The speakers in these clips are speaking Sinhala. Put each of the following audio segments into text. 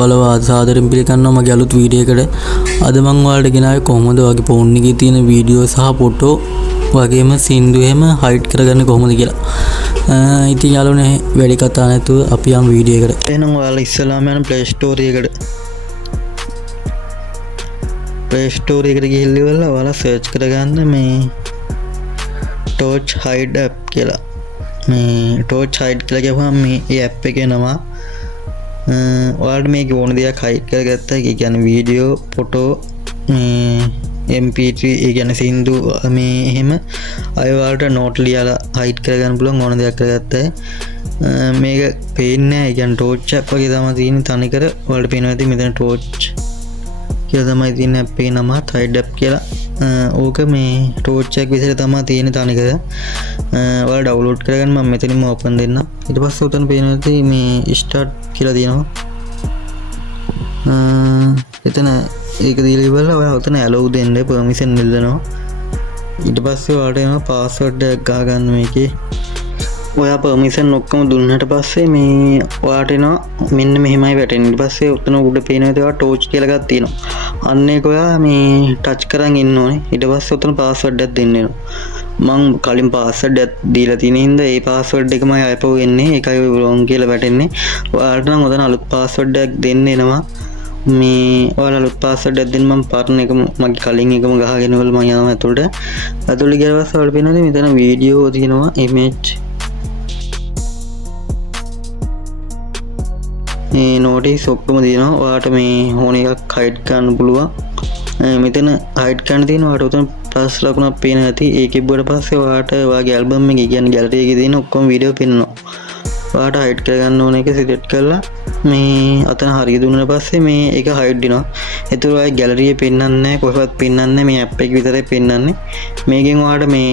ඔයාලව ආසාදරෙන් පිළිගන්නවා මගේ අලුත් වීඩියෝ එකට. අද මම ඔයාලට ගෙනාවේ කොහොමද වගේ ෆෝන් එකේ තියෙන වීඩියෝ සහ ෆොටෝ වගේම සින්දු එහෙම හයිඩ් කරගන්නේ කොහොමද කියලා. ඉතින් යාළුවනේ වැඩි කතා නැතුව අපි යමු වීඩියෝ එකට. එහෙනම් ඔයාලා ඉස්සලාම යන Play Store එකට. Play Store එකට ගිහිල්ලා ඔයාලා search කරගන්න මේ Torch Hide app කියලා. මේ Torch Hide කියලා කියවම මේ app එකේ නම ඔයාලට මේක ඕන දෙයක් හයිඩ් කරගත්තා. ඒ කියන්නේ වීඩියෝ, ෆොටෝ, MP3 ඒ කියන්නේ සින්දු මේ එහෙම අය ඔයාලට නෝට් ලියලා හයිඩ් කරගන්න පුළුවන් ඕන දෙයක් කරගත්තා. මේක පේන්නේ නැහැ. ඒ කියන්නේ Torch app වගේ තමයි තියෙන්නේ තනිකර. ඔයාලට පේනවා ඇති මෙතන Torch කියලා තමයි තියෙන app එකේ නම Hide app කියලා. ඕක මේ Torch එක විදිහට තමයි තියෙන්නේ තනිකර. ඔයාලා ඩවුන්ලෝඩ් කරගන්න මම මෙතනින්ම ඕපන් දෙන්න. ඊට පස්සේ උතන පේනවා ඇති මේ start කියලා තියෙනවා. එතන ඒක දීලා ඉවරලා ඔයා උතන allow දෙන්න permission ඉල්ලනවා. ඊට පස්සේ ඔයාලට එනවා password එකක් ගහගන්න මේකේ. ඔයා permission ඔක්කොම දුන්නාට පස්සේ මේ ඔයාට එනවා මෙන්න මෙහෙමයි වැටෙන්නේ. ඊට පස්සේ උතන උඩ පේනවා ඒවා torch කියලා එකක් තියෙනවා. අන්න ඒක ඔයා මේ ටච් කරන් ඉන්න ඕනේ. ඊට පස්සේ උතන password එකක් දෙන්න වෙනවා. මං කලින් password එකක් දීලා තියෙන හින්දා ඒ password එකමයි ආපහු එන්නේ. ඒකයි wrong කියලා වැටෙන්නේ. ඔයාලට නම් උතන අලුත් password එකක් දෙන්න එනවා. මේ ඔයාලා අලුත් password එකක් දෙන්න මම පාර්ට්නර් එකම මගේ කලින් එකම ගහගෙන වල මම යනවා ඇතුළට. ඇතුළට ගියාට පස්සේ ඔයාලට පේනවා මෙතන වීඩියෝ තියෙනවා image මේ notice ඔක්කොම තියෙනවා. ඔයාලට මේ ඕන එකක් hide කරන්න පුළුවන්. මෙතන hide කරන්න තියෙන ඔයාලට උතන plus ලකුණක් පේන ඇති. ඒකේ බුවට පස්සේ ඔයාලට ඔයාගේ album එකේ කියන්නේ gallery එකේ තියෙන ඔක්කොම වීඩියෝ පෙන්නනවා. ඔයාලට hide කරගන්න ඕන එක select කරලා මේ අතන හරිය දුන්නාට පස්සේ මේ එක hide වෙනවා. ඒතර ඔයාගේ gallery එකේ පෙන්නන්නේ නැහැ, කොහෙවත් පෙන්නන්නේ නැහැ. මේ app එක විතරයි පෙන්නන්නේ. මේකෙන් ඔයාලට මේ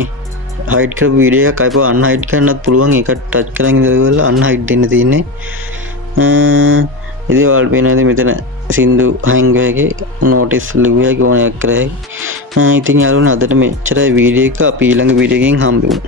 hide කරපු වීඩියෝ එකක් අයිපෝ unhide කරන්නත් පුළුවන්. ඒක touch කරන් ඉඳලා unhide දෙන්න තියෙන්නේ. ඉතින් ඔයාලට පේනවාද මෙතන සින්දු හයින් ගහගේ notice ලිව්වයි ඕන එකක් කරයි. ඉතින් යාළුවනේ අදට මෙච්චරයි වීඩියෝ එක. අපි ඊළඟ වීඩියෝ එකකින් හම්බෙමු.